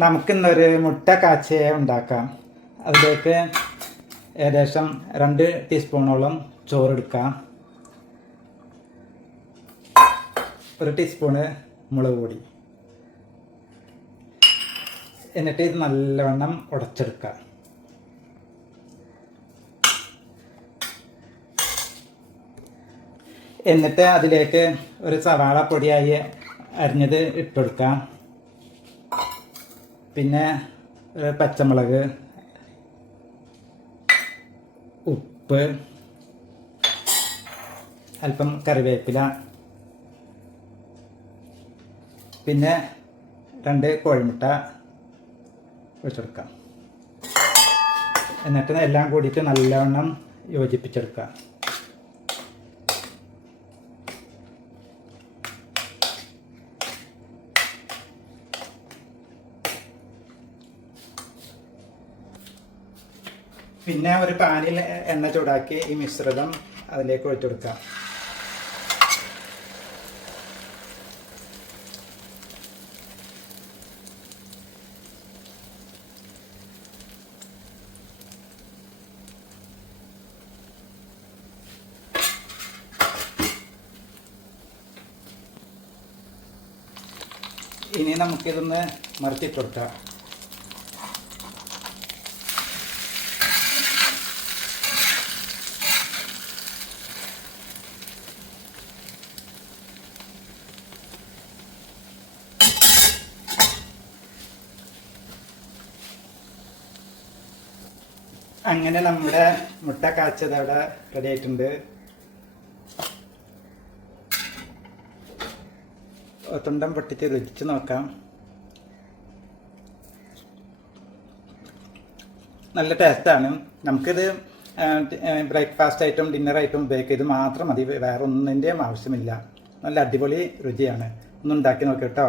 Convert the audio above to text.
നമുക്കിന്നൊരു മുട്ട കാച്ചിയ ഉണ്ടാക്കാം. അതിലേക്ക് ഏകദേശം 2 ടീസ്പൂണോളം ചോറെടുക്കാം. 1 ടീസ്പൂണ് മുളക് പൊടി. എന്നിട്ട് ഇത് നല്ലവണ്ണം ഉടച്ചെടുക്കാം. എന്നിട്ട് അതിലേക്ക് ഒരു സവാള പൊടിയായി അരിഞ്ഞത് ഇട്ടുകൊടുക്കാം. പിന്നെ ഒരു പച്ചമുളക്, ഉപ്പ്, അല്പം കറിവേപ്പില, പിന്നെ 2 കോഴിമുട്ട ഒഴിച്ചെടുക്കാം. എന്നിട്ട് എല്ലാം കൂടിയിട്ട് നല്ലവണ്ണം യോജിപ്പിച്ചെടുക്കാം. പിന്നെ ഒരു പാനിൽ എണ്ണ ചൂടാക്കി ഈ മിശ്രിതം അതിലേക്ക് ഒഴിച്ചെടുക്കാം. ഇനി നമുക്കിതൊന്ന് മറിച്ചിട്ട് കൊടുക്കാം. അങ്ങനെ നമ്മുടെ മുട്ട കാച്ചത് അവിടെ റെഡി ആയിട്ടുണ്ട്. തുണ്ടം പൊട്ടിച്ച് രുചിച്ച് നോക്കാം. നല്ല ടേസ്റ്റാണ്. നമുക്കിത് ബ്രേക്ക്ഫാസ്റ്റ് ആയിട്ടും ഡിന്നറായിട്ടും ഉപയോഗിക്കുക. ഇത് മാത്രം മതി, വേറെ ഒന്നിൻ്റെയും ആവശ്യമില്ല. നല്ല അടിപൊളി രുചിയാണ്. ഒന്ന് ഉണ്ടാക്കി നോക്കാം കേട്ടോ.